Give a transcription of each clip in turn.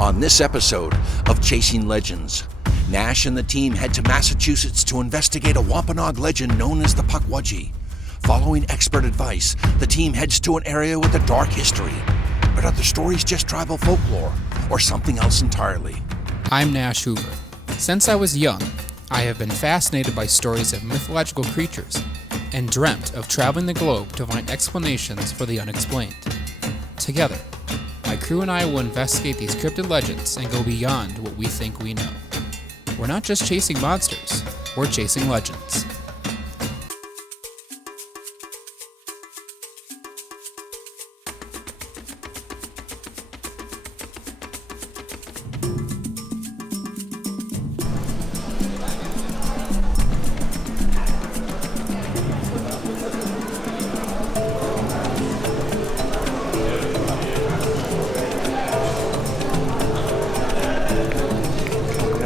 On this episode of Chasing Legends, Nash and the team head to Massachusetts to investigate a Wampanoag legend known as the Pukwudgie. Following expert advice, the team heads to an area with a dark history. But are the stories just tribal folklore, or something else entirely? I'm Nash Hoover. Since I was young, I have been fascinated by stories of mythological creatures and dreamt of traveling the globe to find explanations for the unexplained. Together, my crew and I will investigate these cryptid legends and go beyond what we think we know. We're not just chasing monsters, we're chasing legends.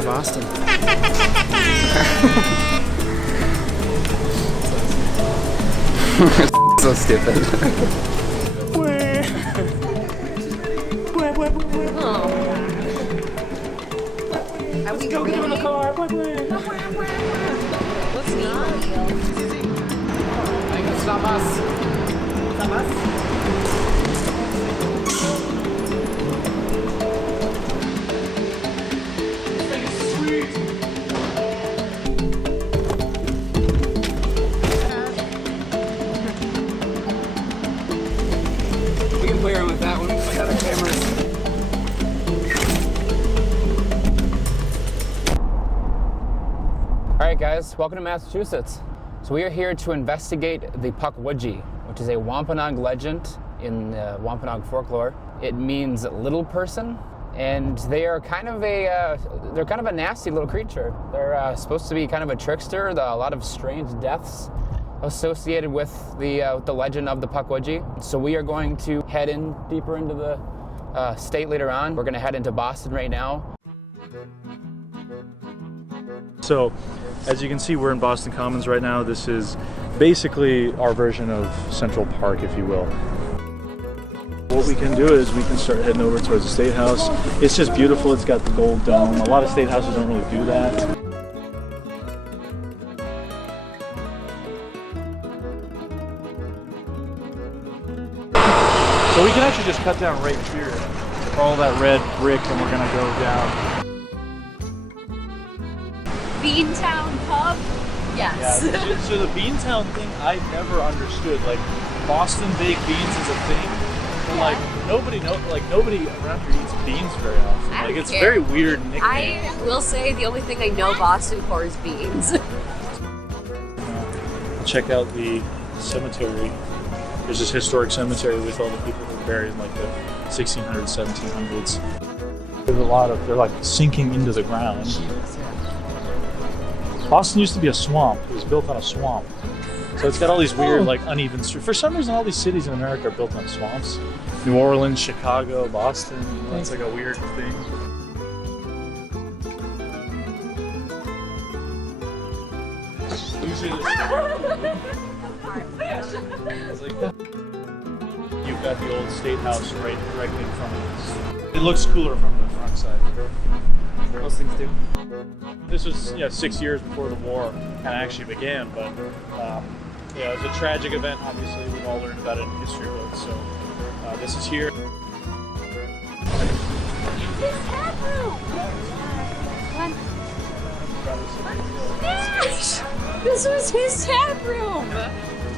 Boston. So stupid. Let's go get in the car. Let's not. It's not us. Stop us. We can play around with that one. I got our cameras. Alright guys, welcome to Massachusetts. So we are here to investigate the Pukwudgie, which is a Wampanoag legend in Wampanoag folklore. It means little person, and they are kind of a nasty little creature. They're supposed to be kind of a trickster. A lot of strange deaths associated with the legend of the Pukwudgie. So we are going to head in deeper into the state later on. We're going to head into Boston right now. So, as you can see, we're in Boston Commons right now. This is basically our version of Central Park, if you will. What we can do is we can start heading over towards the State House. It's just beautiful. It's got the gold dome. A lot of state houses don't really do that. So we can actually just cut down right here, all that red brick, and we're gonna go down. Beantown Pub? Yes. Yeah, so the Beantown thing, I never understood. Like, Boston baked beans is a thing, but like nobody around here eats beans very often. I Like, don't it's care. a very weird nickname. I will say the only thing I know Boston for is beans. Check out the cemetery. There's this historic cemetery with all the people who were buried in like the 1600s, 1700s. There's a lot of, they're like sinking into the ground. Boston used to be a swamp. It was built on a swamp. So it's got all these weird, like, uneven streets. For some reason, all these cities in America are built on swamps. New Orleans, Chicago, Boston, you know, it's like a weird thing. Usually you've got the old State House right directly in front of us. It looks cooler from the front side. Most things do. This was 6 years before the war kind of actually began, but it was a tragic event. Obviously, we've all learned about it in history books. So this is here. His tap room! Yes! This was his tap room!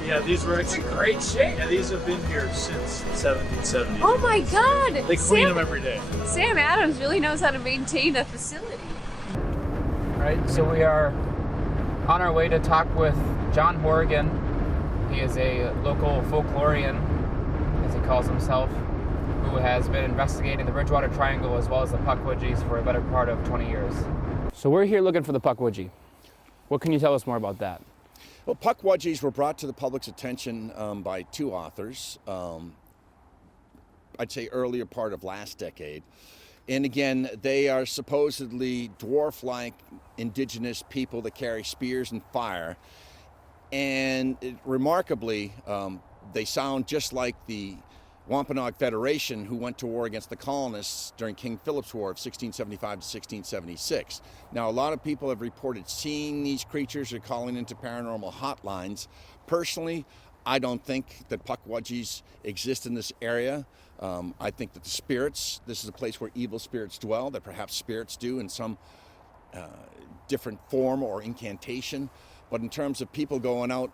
Yeah, these were in great shape. Yeah, these have been here since 1770. Oh my god! They clean them every day. Sam Adams really knows how to maintain a facility. Alright, so we are on our way to talk with John Horrigan. He is a local folklorian, as he calls himself, who has been investigating the Bridgewater Triangle as well as the Pukwudgies for a better part of 20 years. So we're here looking for the Pukwudgie. What can you tell us more about that? Well, Pukwudgies were brought to the public's attention by two authors, I'd say earlier part of last decade. And again, they are supposedly dwarf-like indigenous people that carry spears and fire. And remarkably, they sound just like the Wampanoag Federation who went to war against the colonists during King Philip's War of 1675 to 1676. Now, a lot of people have reported seeing these creatures or calling into paranormal hotlines. Personally, I don't think that Pukwudgies exist in this area. I think that the spirits, this is a place where evil spirits dwell, that perhaps spirits do in some different form or incantation. But in terms of people going out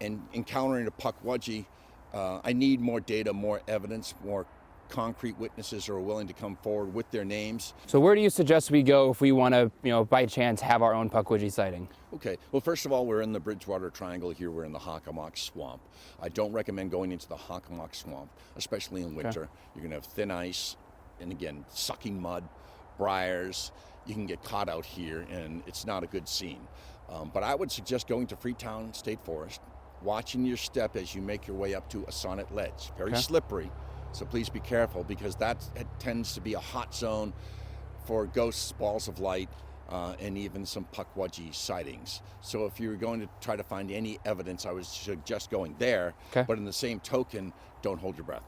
and encountering a Pukwudgie, I need more data, more evidence, more concrete witnesses who are willing to come forward with their names. So where do you suggest we go if we want to, by chance, have our own Pukwudgie sighting? Okay, well, first of all, we're in the Bridgewater Triangle here. We're in the Hockomock Swamp. I don't recommend going into the Hockomock Swamp, especially in winter. Okay. You're going to have thin ice and, again, sucking mud, briars. You can get caught out here, and it's not a good scene. But I would suggest going to Freetown State Forest, watching your step as you make your way up to a sonnet ledge. Very slippery, so please be careful, because that tends to be a hot zone for ghosts, balls of light, and even some Pukwudgie sightings. So if you're going to try to find any evidence, I would suggest going there. Okay. But in the same token, don't hold your breath.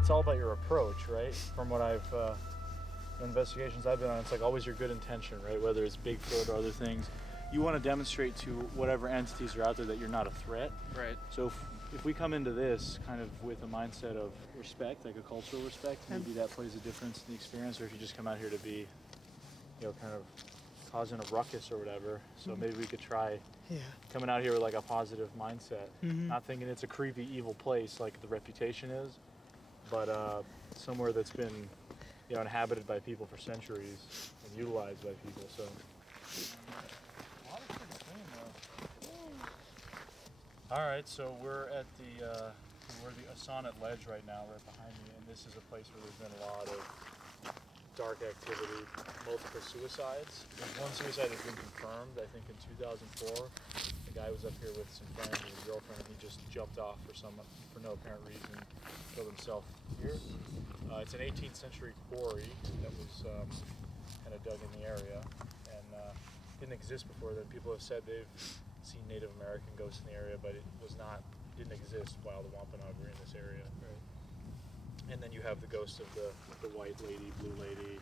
It's all about your approach, right? From what investigations I've been on, it's like always your good intention, right? Whether it's Bigfoot or other things, you want to demonstrate to whatever entities are out there that you're not a threat. Right. So if we come into this kind of with a mindset of respect, like a cultural respect, maybe that plays a difference in the experience. Or if you just come out here to be, kind of causing a ruckus or whatever. So maybe we could try coming out here with like a positive mindset, not thinking it's a creepy, evil place like the reputation is, but somewhere that's been inhabited by people for centuries and utilized by people. So all right, so we're at the Sonnet Ledge right now, right behind me, and this is a place where there's been a lot of dark activity, multiple suicides. There's one suicide that's been confirmed, I think in 2004. The guy was up here with some friends and his girlfriend, and he just jumped off for no apparent reason, killed himself here. It's an 18th century quarry that was kind of dug in the area, and didn't exist before then. People have said they've seen Native American ghosts in the area, but it didn't exist while the Wampanoag were in this area. Right. And then you have the ghost of the white lady, blue lady,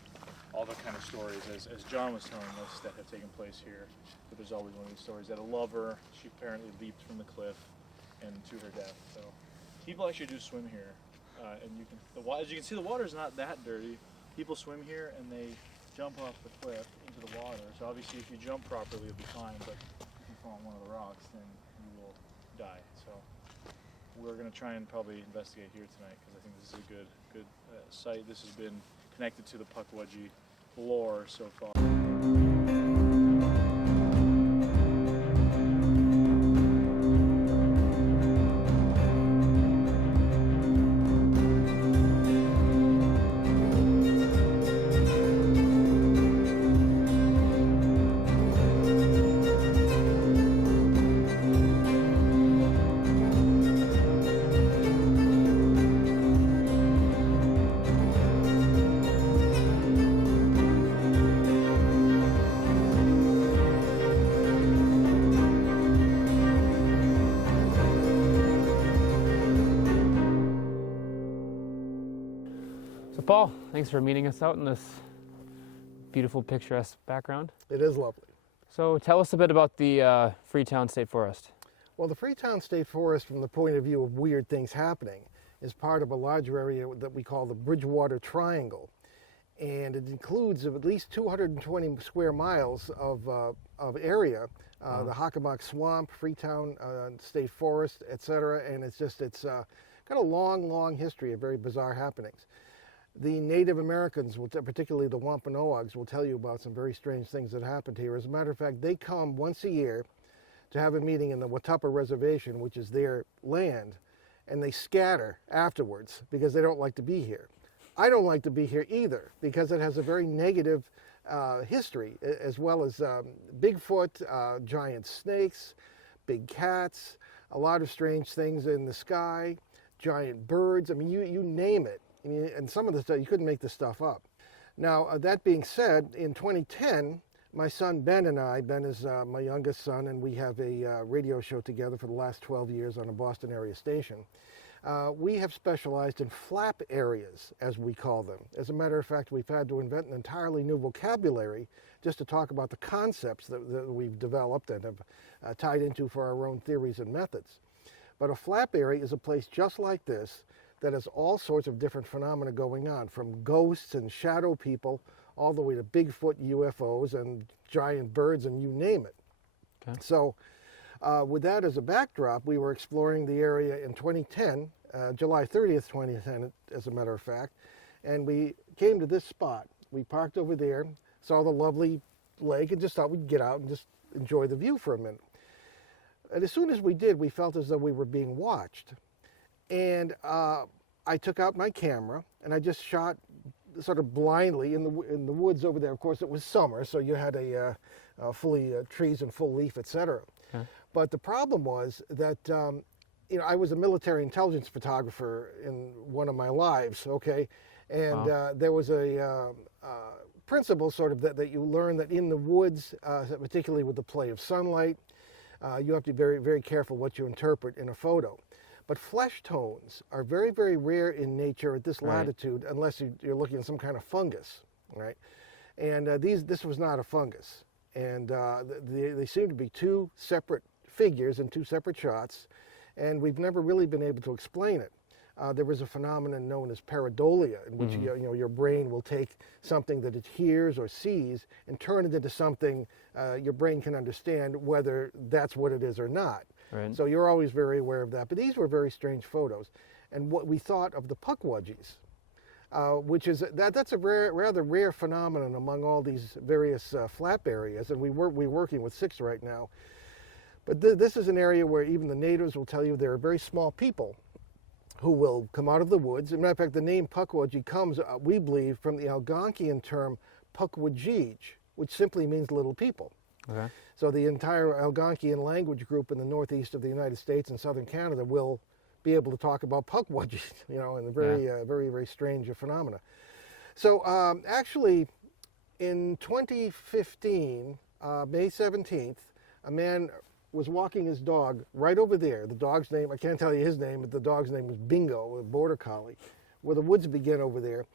all the kind of stories, as John was telling us, that have taken place here. But there's always one of these stories that a lover, she apparently leaped from the cliff and to her death. So people actually do swim here, and as you can see, the water's not that dirty. People swim here and they jump off the cliff into the water. So obviously, if you jump properly, you'll be fine. But if you fall on one of the rocks, then you will die. So we're going to try and probably investigate here tonight, because I think this is a good site. This has been connected to the Pukwudgie lore so far. Paul, thanks for meeting us out in this beautiful, picturesque background. It is lovely. So tell us a bit about the Freetown State Forest. Well, the Freetown State Forest, from the point of view of weird things happening, is part of a larger area that we call the Bridgewater Triangle. And it includes at least 220 square miles of area, the Hockomock Swamp, Freetown State Forest, etc. And it's got a long history of very bizarre happenings. The Native Americans, particularly the Wampanoags, will tell you about some very strange things that happened here. As a matter of fact, they come once a year to have a meeting in the Watuppa Reservation, which is their land, and they scatter afterwards because they don't like to be here. I don't like to be here either, because it has a very negative history, as well as Bigfoot, giant snakes, big cats, a lot of strange things in the sky, giant birds. I mean, you name it. I mean, and some of the stuff, you couldn't make this stuff up. Now, that being said, in 2010, my son Ben and I, Ben is my youngest son, and we have a radio show together for the last 12 years on a Boston area station. We have specialized in flap areas, as we call them. As a matter of fact, we've had to invent an entirely new vocabulary just to talk about the concepts that we've developed and have tied into for our own theories and methods. But a flap area is a place just like this that has all sorts of different phenomena going on, from ghosts and shadow people all the way to Bigfoot, UFOs, and giant birds, and you name it. Okay. So with that as a backdrop, we were exploring the area in 2010, July 30th, 2010, as a matter of fact, and we came to this spot. We parked over there, saw the lovely lake, and just thought we'd get out and just enjoy the view for a minute. And as soon as we did, we felt as though we were being watched. And I took out my camera, and I just shot sort of blindly in the woods over there. Of course, it was summer, so you had fully trees and full leaf, etc. Okay. But the problem was that I was a military intelligence photographer in one of my lives, okay? And Wow. there was a principle sort of that you learn that in the woods, particularly with the play of sunlight, you have to be very, very careful what you interpret in a photo. But flesh tones are very, very rare in nature at this Right. latitude, unless you're looking at some kind of fungus, right? And this was not a fungus. And they seem to be two separate figures in two separate shots, and we've never really been able to explain it. There was a phenomenon known as pareidolia, in which your brain will take something that it hears or sees and turn it into something your brain can understand, whether that's what it is or not. Right. So you're always very aware of that. But these were very strange photos. And what we thought of the pukwudgies, which is that's a rather rare phenomenon among all these various flap areas, and we're working with 6 right now. But this is an area where even the natives will tell you there are very small people who will come out of the woods. As a matter of fact, the name Pukwudgie comes, we believe, from the Algonquian term Pukwudjij, which simply means little people. Okay. So the entire Algonquian language group in the northeast of the United States and southern Canada will be able to talk about Pukwudgies, and a very, very, very strange phenomena. So actually, in 2015, May 17th, a man was walking his dog right over there. The dog's name, I can't tell you his name, but the dog's name was Bingo, a border collie, where the woods begin over there.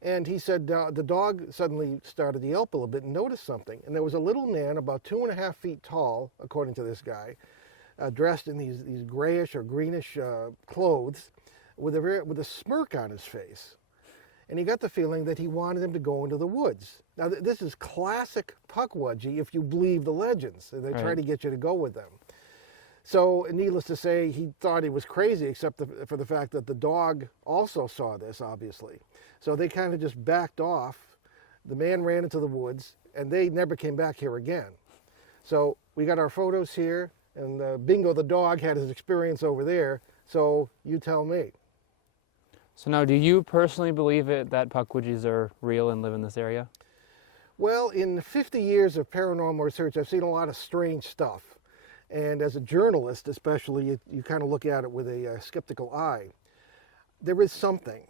And he said the dog suddenly started to yelp a little bit and noticed something. And there was a little man about 2.5 feet tall, according to this guy, dressed in these grayish or greenish clothes with a smirk on his face. And he got the feeling that he wanted him to go into the woods. Now, this is classic Pukwudgie if you believe the legends. They try Right. to get you to go with them. So, needless to say, he thought he was crazy, except for the fact that the dog also saw this, obviously. So they kind of just backed off. The man ran into the woods, and they never came back here again. So we got our photos here, and Bingo the dog had his experience over there. So you tell me. So now, do you personally believe that Pukwudgies are real and live in this area? Well, in 50 years of paranormal research, I've seen a lot of strange stuff. And as a journalist, especially, you kind of look at it with a skeptical eye. There is something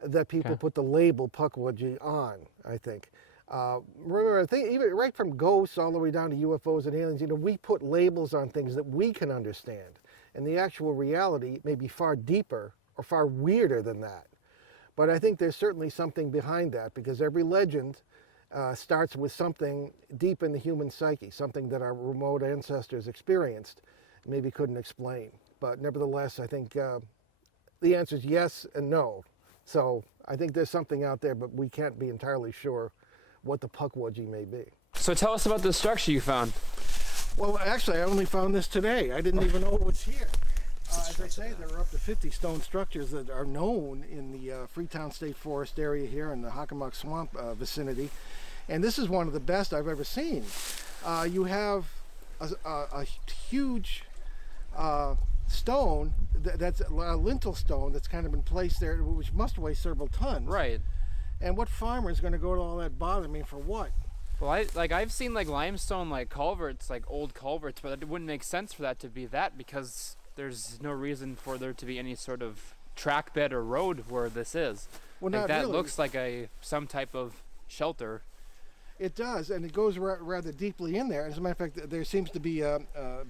that people Okay. put the label Pukwudgie on, I think. Remember, I think even right from ghosts all the way down to UFOs and aliens, we put labels on things that we can understand. And the actual reality may be far deeper or far weirder than that. But I think there's certainly something behind that, because every legend starts with something deep in the human psyche, something that our remote ancestors experienced, maybe couldn't explain. But nevertheless, I think the answer is yes and no. So I think there's something out there, but we can't be entirely sure what the Pukwudgie may be. So tell us about the structure you found. Well, actually, I only found this today. I didn't even know it was here. As I say, there are up to 50 stone structures that are known in the Freetown State Forest area here in the Hockomock Swamp vicinity. And this is one of the best I've ever seen. You have a huge stone, that's a lintel stone that's kind of been placed there, which must weigh several tons. Right. And what farmer is going to go to all that bother? I mean, for what? Well, I've seen like limestone like culverts, like old culverts, but it wouldn't make sense for that to be that because there's no reason for there to be any sort of track bed or road where this is. Well, Like not that really. looks like some type of shelter. It does, and it goes rather deeply in there. As a matter of fact, there seems to be a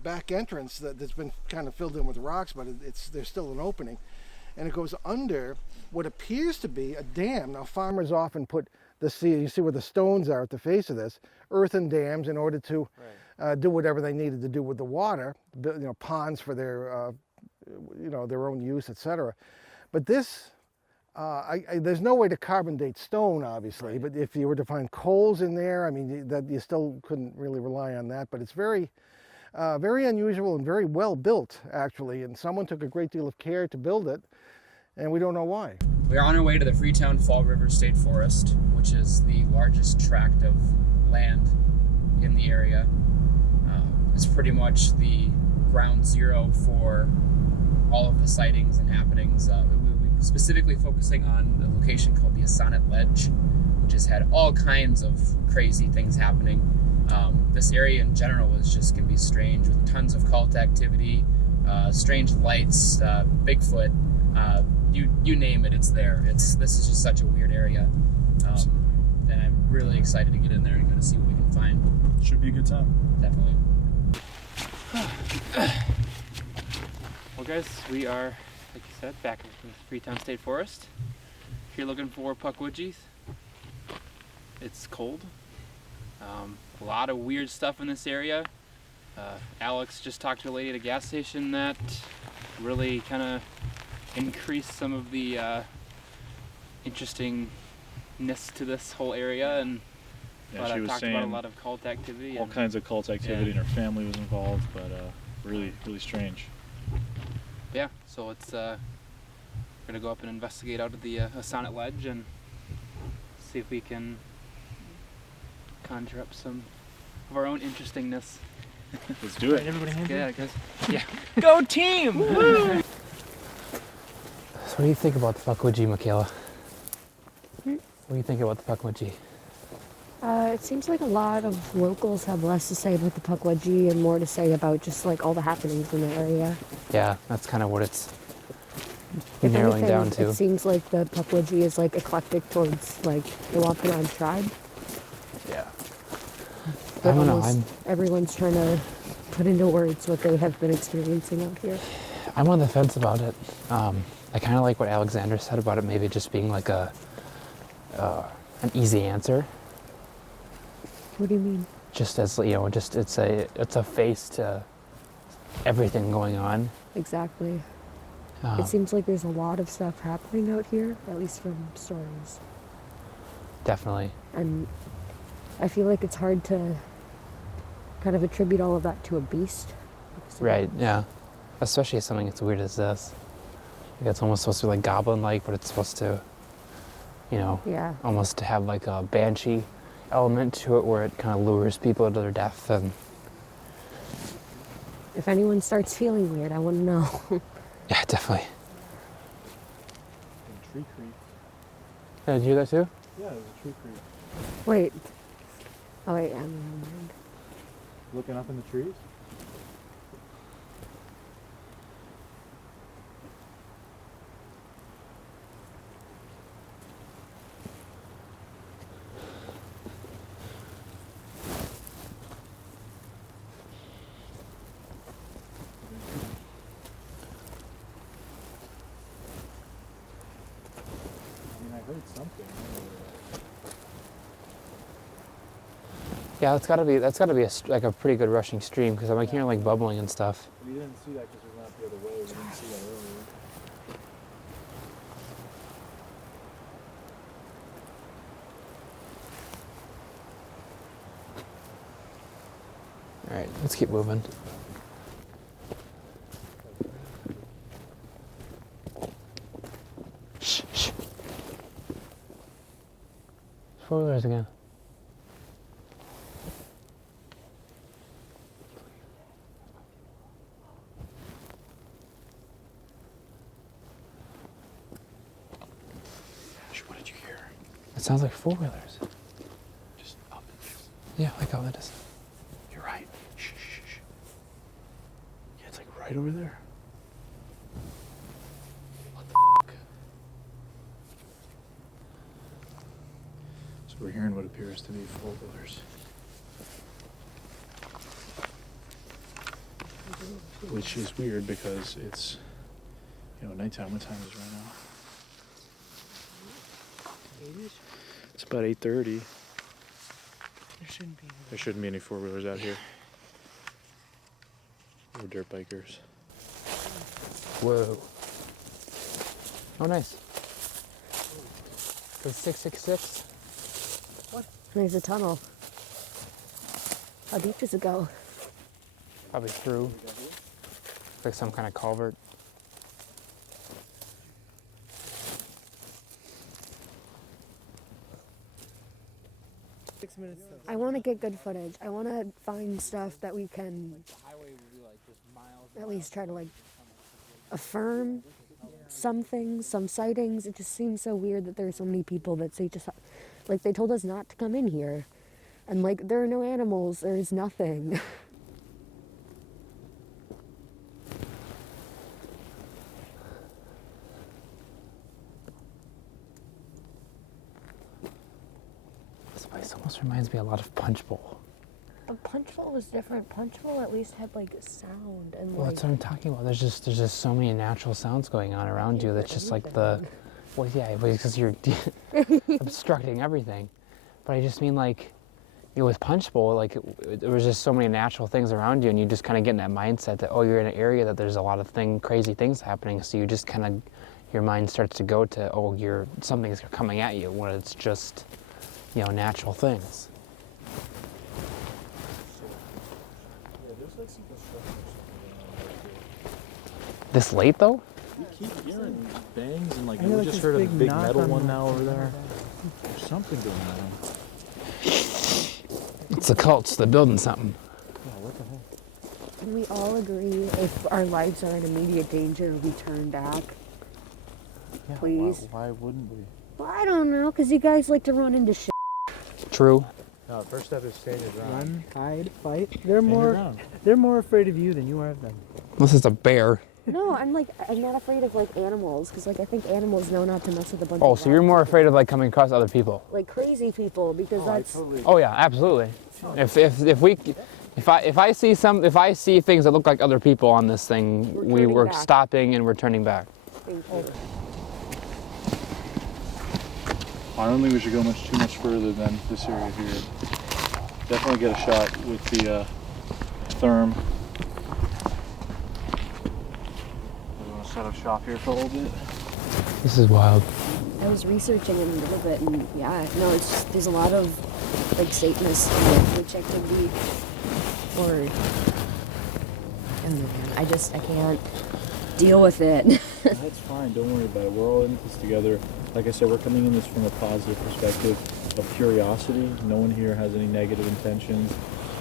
back entrance that's been kind of filled in with rocks, but there's still an opening. And it goes under what appears to be a dam. Now, farmers often put you see where the stones are at the face of this, earthen dams in order to do whatever they needed to do with the water, ponds for their, their own use, etc. But this, there's no way to carbon date stone, obviously, but if you were to find coals in there, I mean, that you still couldn't really rely on that. But it's very unusual and very well built, actually, and someone took a great deal of care to build it, and we don't know why. We are on our way to the Freetown Fall River State Forest, which is the largest tract of land in the area. It's pretty much the ground zero for all of the sightings and happenings. We're specifically focusing on the location called the Assonet Ledge, which has had all kinds of crazy things happening. This area in general is just going to be strange, with tons of cult activity, strange lights, Bigfoot, you name it, it's there. This is just such a weird area, and I'm really excited to get in there and kind of see what we can find. Should be a good time. Definitely. Well, guys, we are, like you said, back in the Freetown State Forest. If you're looking for pukwudgies, it's cold. A lot of weird stuff in this area. Alex just talked to a lady at a gas station that really kind of increased some of the interestingness to this whole area, and Yeah, she was talked saying about a lot of cult activity. all and, kinds of cult activity, and her family was involved, but really strange. Yeah, so it's we're gonna go up and investigate out at the Assonet Ledge and see if we can conjure up some of our own interestingness. Let's do it. Everybody hands yeah, guys. Yeah. Go team! Woo! So what do you think about the pukwudgie, Michaela? What do you think about the pukwudgie? It seems like a lot of locals have less to say about the pukwudgie and more to say about just like all the happenings in the area. Yeah, that's kind of what it's If narrowing anything, down to. It seems like the pukwudgie is like eclectic towards like the Wampanoag tribe. Yeah. But I don't know. almost everyone's trying to put into words what they have been experiencing out here. I'm on the fence about it. I kind of like what Alexander said about it maybe just being like an easy answer. What do you mean? Just as, just it's a face to everything going on. Exactly. It seems like there's a lot of stuff happening out here, at least from stories. Definitely. And I feel like it's hard to kind of attribute all of that to a beast. Right, yeah. Especially something as weird as this. Like it's almost supposed to be like goblin-like, but it's supposed to, Yeah. almost to have like a banshee element to it where it kind of lures people to their death. And If anyone starts feeling weird, I want to know. yeah, definitely. Tree creep. Yeah, did you hear that too? Yeah, there's a tree creep. Wait. Oh wait, never mind. Looking up in the trees? I heard something. Yeah, that's gotta be like a pretty good rushing stream because I'm like hearing like bubbling and stuff. We didn't see that because we went the other way. We didn't see that earlier. All right, let's keep moving. Shh, shh. Spoilers again. What did you hear? It sounds like four-wheelers. Just up in this. Yeah, like how that is. You're right. Shh, shh, shh. Yeah, it's like right over there. What the fuck? So we're hearing what appears to be four-wheelers. Which is weird because it's, nighttime. What time is it right now? It's about 8:30. There shouldn't be any four-wheelers out here. Or dirt bikers. Whoa. Oh, nice. It's 666. There's a tunnel. How deep does it go? Probably through. Like some kind of culvert. I want to get good footage. I want to find stuff that we can at least try to like affirm some things, some sightings. It just seems so weird that there are so many people that say just like they told us not to come in here, and like there are no animals. There's nothing. This place almost reminds me a lot of Punch Bowl. But Punch Bowl was different. Punch Bowl at least had like sound and Well, like. that's what I'm talking about. There's just so many natural sounds going on around you. That's just like the, well, yeah, because you're obstructing everything. But I just mean like, with Punch Bowl, like there was just so many natural things around you, and you just kind of get in that mindset that, oh, you're in an area that there's a lot of crazy things happening. So you just kind of, your mind starts to go to, oh, something's coming at you, when it's just, natural things. This late though? We keep hearing bangs and we just heard a big metal one now over there. There's something going on. It's the cults. They're building something. Yeah, what the hell? Can we all agree if our lives are in immediate danger, we turn back? Yeah, Please. Why wouldn't we? Well, I don't know, because you guys like to run into shit. True. No, the first step is stay your ground. Run, hide, fight. Stand your ground. They're more afraid of you than you are of them. This is a bear. No, I'm not afraid of like animals, because like I think animals know not to mess with a bunch Oh, of so you're more afraid of coming across other people? like crazy people, because that's Oh yeah, absolutely. If I see things that look like other people on this thing, turning we're back. stopping and we're turning back. thank you. I don't think we should go too much further than this area here. Definitely get a shot with the therm. We want to set up shop here for a little bit. This is wild. I was researching it a little bit, and yeah, no, it's just, there's a lot of like Satanist and witch activity. Or, and I can't deal with it. That's fine. Don't worry about it. We're all in this together. Like I said, we're coming in this from a positive perspective of curiosity. No one here has any negative intentions.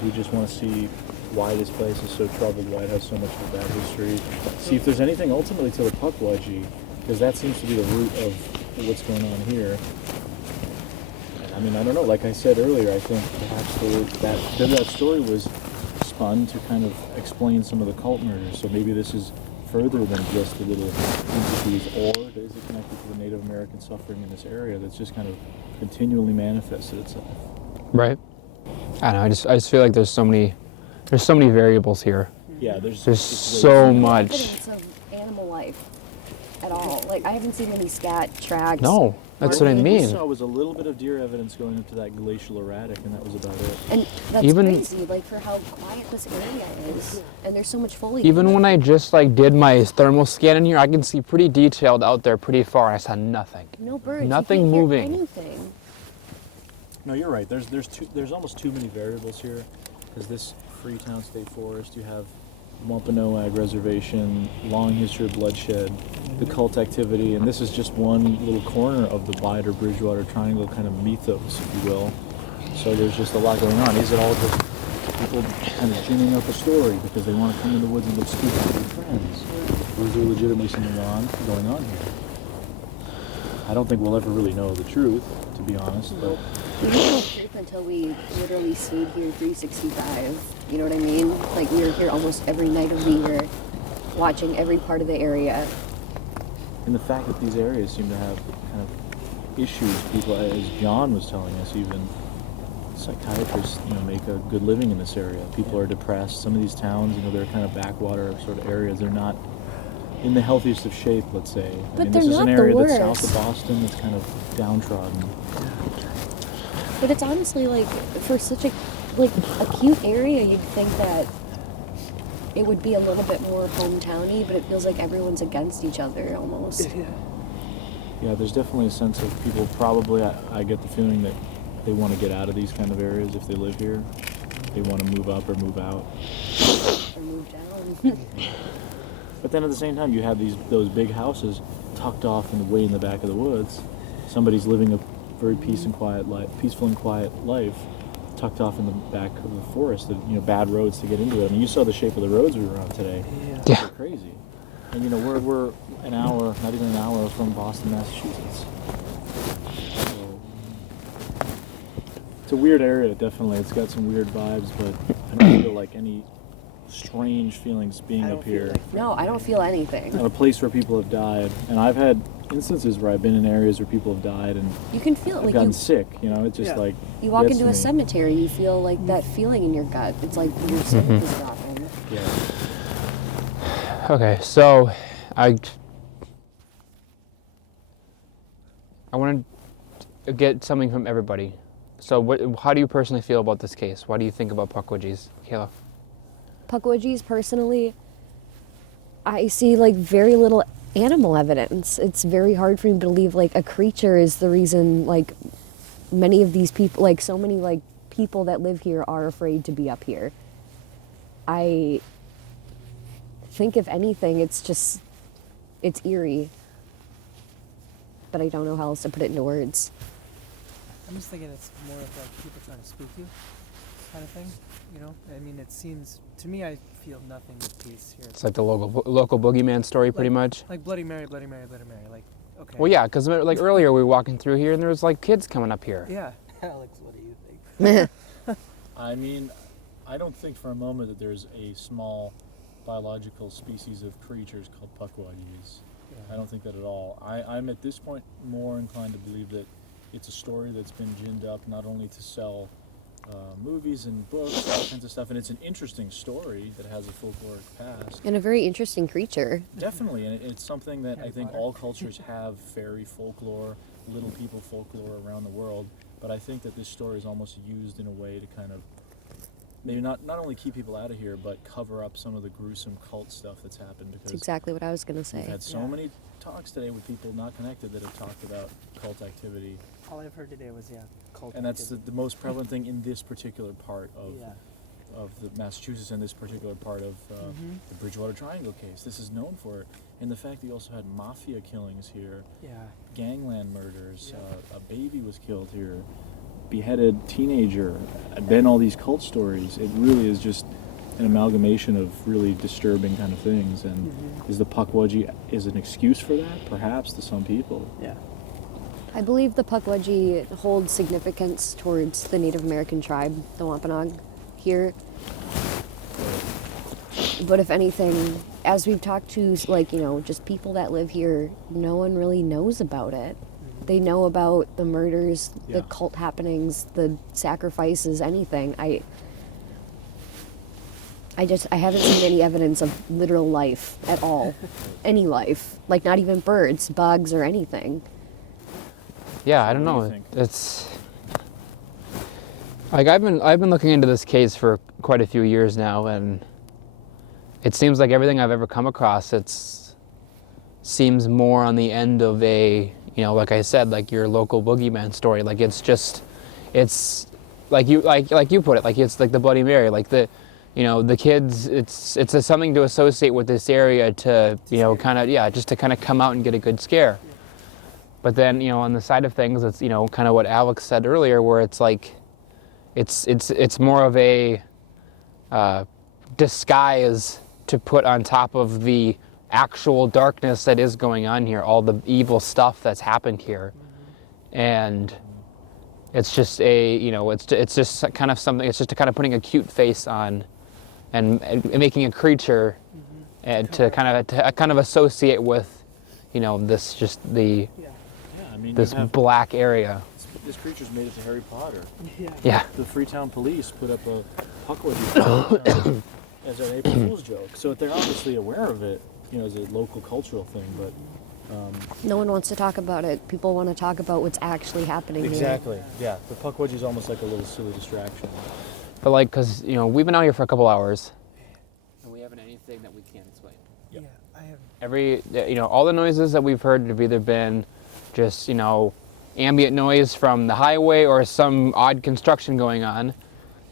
We just want to see why this place is so troubled, why it has so much of a bad history. See if there's anything ultimately to the Pukwudgie, because that seems to be the root of what's going on here. I mean, I don't know. Like I said earlier, I think perhaps that story was spun to kind of explain some of the cult murders. So maybe this is further than just the little entities, or is it connected to the Native American suffering in this area that's just kind of continually manifested itself? Right. I don't know. I just feel like there's so many variables here. Yeah, there's There's so much. Evidence of animal life at all. Like I haven't seen any scat tracks. No, that's what I What we mean. saw was a little bit of deer evidence going up to that glacial erratic, and that was about it. And that's Even- crazy, like for how quiet this area is, and there's so much foliage. Even when I just did my thermal scan in here, I can see pretty detailed out there, pretty far. And I saw nothing. no birds, nothing you can't hear moving. anything. No, you're right. There's almost too many variables here, because this Freetown State Forest, you have Wampanoag Reservation, long history of bloodshed, the cult activity, and this is just one little corner of the wider Bridgewater Triangle kind of mythos, if you will. So there's just a lot going on. Is it all just people kind of ginning up a story because they want to come in the woods and look stupid with their friends? Or is there legitimately something going on here? I don't think we'll ever really know the truth, to to be honest. But We didn't know truth until we literally stayed here 365. You know what I mean? Like, we were here almost every night of the year, watching every part of the area. and the fact that these areas seem to have kind of issues, people, as John was telling us, even psychiatrists, make a good living in this area. People are depressed. Some of these towns, they're kind of backwater sort of areas. They're not in the healthiest of shape, let's say. But this they're is an not the area that's south worst. of Boston that's kind of downtrodden. But it's honestly, like, for such a cute area, you'd think that it would be a little bit more hometowny, but it feels like everyone's against each other almost. Yeah, there's definitely a sense of people probably, I get the feeling that they want to get out of these kind of areas if they live here. They want to move up or move out. Or move down. But then at the same time, you have those big houses tucked off way in the back of the woods. Somebody's living a very peaceful and quiet life, tucked off in the back of the forest. Bad roads to get into it. I mean, you saw the shape of the roads we were on today. Yeah. They're crazy. And we're an hour, not even an hour from Boston, Massachusetts. So, it's a weird area, definitely. It's got some weird vibes, but I don't feel like any strange feelings being up here. No, I don't feel anything. At a place where people have died, and I've had instances where I've been in areas where people have died and You can feel it. I've Like, gotten sick. It's just like you walk gets into to a me. cemetery, you feel like that feeling in your gut. It's like your stomach is dropping. Yeah. Okay, so I want to get something from everybody. So how do you personally feel about this case? What do you think about Pukwudgies, Kayla? Pukwudgies, personally, I see like very little animal evidence. It's very hard for me to believe like a creature is the reason like many of these people, like so many like people that live here are afraid to be up here. I think if anything, it's eerie. But I don't know how else to put it into words. I'm just thinking it's more of like people trying to spook you, kind of thing. I mean, it seems to me I feel nothing but peace here. It's like the local boogeyman story, pretty much. Like Bloody Mary, Bloody Mary, Bloody Mary. Like, okay. Well, yeah, because like earlier we were walking through here and there was like kids coming up here. Yeah. Alex, what do you think? I mean, I don't think for a moment that there's a small biological species of creatures called Pukwudgies. I don't think that at all. I'm at this point more inclined to believe that it's a story that's been ginned up not only to sell movies and books, all kinds of stuff, and it's an interesting story that has a folkloric past. And a very interesting creature. Definitely, and it's something that I think all cultures have fairy folklore, little people folklore around the world, but I think that this story is almost used in a way to kind of maybe not only keep people out of here, but cover up some of the gruesome cult stuff that's happened. Because That's exactly what I was going to say. we've had so many talks today with people not connected that have talked about cult activity, All I've heard today was cult. and that's the most prevalent thing in this particular part Yeah. of the Massachusetts and this particular part of the Bridgewater Triangle case. This is known for it, and the fact that you also had mafia killings here, Yeah. gangland murders, a baby was killed here, beheaded teenager, and then all these cult stories. It really is just an amalgamation of really disturbing kind of things, and is the Pukwudgie is an excuse for that? Perhaps to some people. Yeah. I believe the Pukwudgie holds significance towards the Native American tribe, the Wampanoag, here. But if anything, as we've talked to, just people that live here, no one really knows about it. They know about the murders, Yeah. the cult happenings, the sacrifices, anything. I haven't seen any evidence of literal life at all. Any life. Like not even birds, bugs, or anything. Yeah, I don't What do know. you think? It's like I've been looking into this case for quite a few years now, and it seems like everything I've ever come across, seems more on the end of a, like I said, like your local boogeyman story. Like it's like you put it, like it's like the Bloody Mary, like the kids. It's something to associate with this area to just to kind of come out and get a good scare. But then, on the side of things, it's, kind of what Alex said earlier, where it's like, it's more of a disguise to put on top of the actual darkness that is going on here, all the evil stuff that's happened here. And It's just a, you know, it's just kind of something. It's just a kind of putting a cute face on, and making a creature, and to kind of associate with, you know, this just the Yeah, I mean, this black area. this creature's made it to Harry Potter. Yeah. The Freetown Police put up a Pukwudgie as an April Fool's joke. So they're obviously aware of it, you know, as a local cultural thing, but No one wants to talk about it. People want to talk about what's actually happening exactly. Yeah, the Pukwudgie is almost like a little silly distraction. But like, cause you know, we've been out here for a couple hours, and we haven't anything that we can't explain. Yeah, I have. Every, you know, all the noises that we've heard have either been just, you know, ambient noise from the highway or some odd construction going on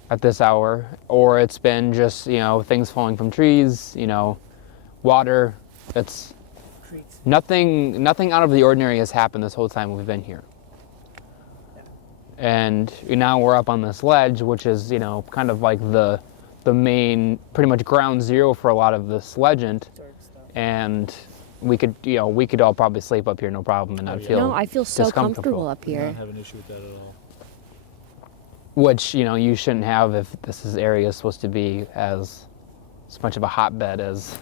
at this hour, or it's been just, you know, things falling from trees, you know, water. It's Creeks. nothing out of the ordinary has happened this whole time we've been here. And now we're up on this ledge, which is, you know, kind of like the main, pretty much ground zero for a lot of this legend. Dark stuff. And we could, you know, we could all probably sleep up here, no problem, and not yeah. feel No, I feel so discomfortable. comfortable up I here. don't have an issue with that at all. Which, you know, you shouldn't have if this area is supposed to be as much of a hotbed as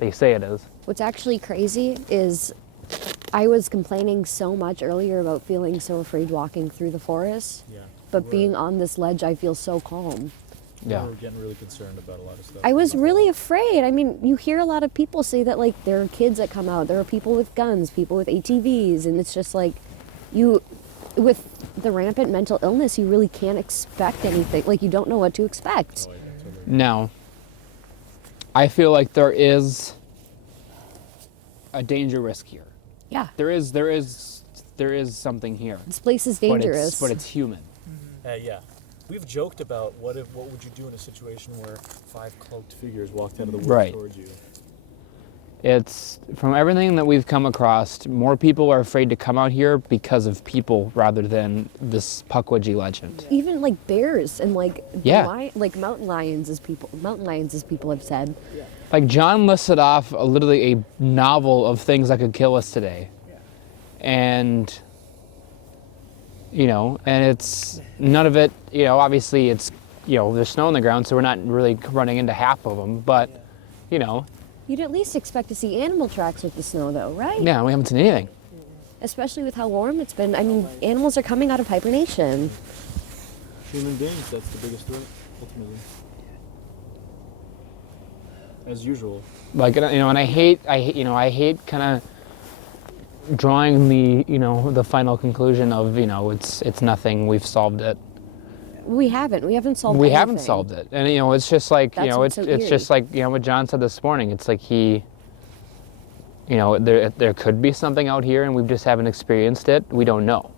they say it is. What's actually crazy is I was complaining so much earlier about feeling so afraid walking through the forest, Yeah. but being on this ledge, I feel so calm. Yeah. We're getting really concerned about a lot of stuff. I was really afraid. I mean, you hear a lot of people say that, like, there are kids that come out, there are people with guns, people with ATVs, and it's just like, with the rampant mental illness, you really can't expect anything. Like, you don't know what to expect. Oh, yeah, totally. Now, I feel like there is a danger risk here. Yeah, There is something here. this place is But dangerous. but it's human. Yeah. We've joked about what would you do in a situation where 5 cloaked figures walked out of the woods Right. towards you? It's, from everything that we've come across, more people are afraid to come out here because of people rather than this Pukwudgie legend. Even like bears and like Yeah. like mountain lions, as people have said. Like, John listed off literally a novel of things that could kill us today. And, you know, and it's none of it, you know, obviously it's, you know, there's snow on the ground, so we're not really running into half of them, but, you know, You'd at least expect to see animal tracks with the snow, though, right? yeah, we haven't seen anything. Especially with how warm it's been. I mean, animals are coming out of hibernation. Human beings, that's the biggest threat, ultimately. As usual. Like, you know, and I hate kind of drawing the, you know, the final conclusion of, you know, it's nothing, we've solved it. We haven't solved We anything. haven't solved it. And, you know, it's just like, you That's know, what's it's so just eerie. like, you know, what John said this morning. It's like you know, there could be something out here and we just haven't experienced it. We don't know.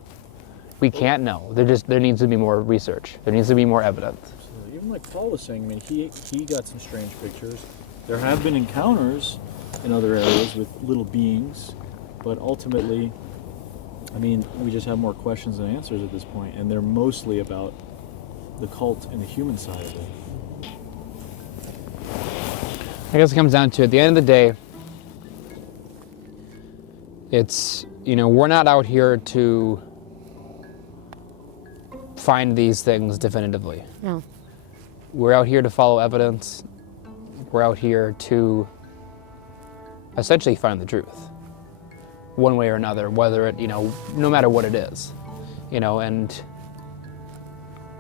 We can't know. There needs to be more research. There needs to be more evidence. So even like Paul was saying, I mean, he got some strange pictures. There have been encounters in other areas with little beings, but ultimately, I mean, we just have more questions than answers at this point, and they're mostly about the cult and the human side of it. I guess it comes down to, at the end of the day, it's, you know, we're not out here to find these things definitively. No. We're out here to follow evidence. We're out here to essentially find the truth, one way or another, whether it, you know, no matter what it is, you know, and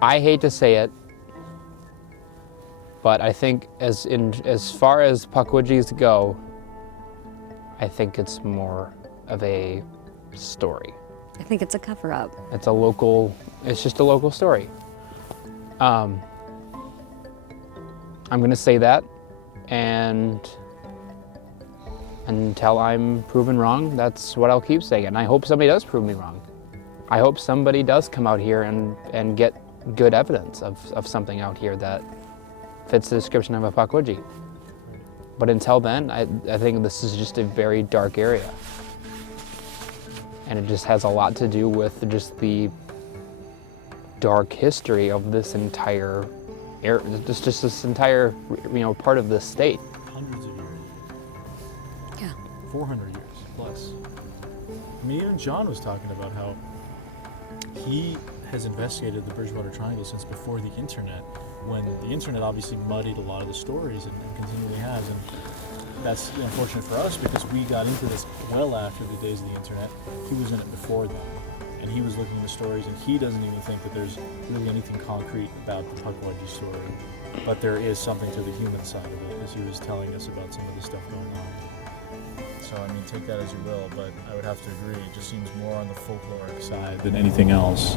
I hate to say it, but I think as far as Pukwudgies go, I think it's more of a story. I think it's a cover-up. It's just a local story. I'm gonna say that, and until I'm proven wrong, that's what I'll keep saying. And I hope somebody does prove me wrong. I hope somebody does come out here and get good evidence of something out here that fits the description of a Pukwudgie. But until then, I think this is just a very dark area. And it just has a lot to do with just the dark history of this entire area, just this entire, you know, part of this state. Hundreds of years. Yeah. 400 years plus. I mean, even John was talking about how he has investigated the Bridgewater Triangle since before the internet, when the internet obviously muddied a lot of the stories and continually has. And that's unfortunate for us because we got into this well after the days of the internet. He was in it before then, and he was looking at the stories, and he doesn't even think that there's really anything concrete about the Pukwudgie story. But there is something to the human side of it, as he was telling us about some of the stuff going on. So, I mean, take that as you will, but I would have to agree, it just seems more on the folkloric side than anything else.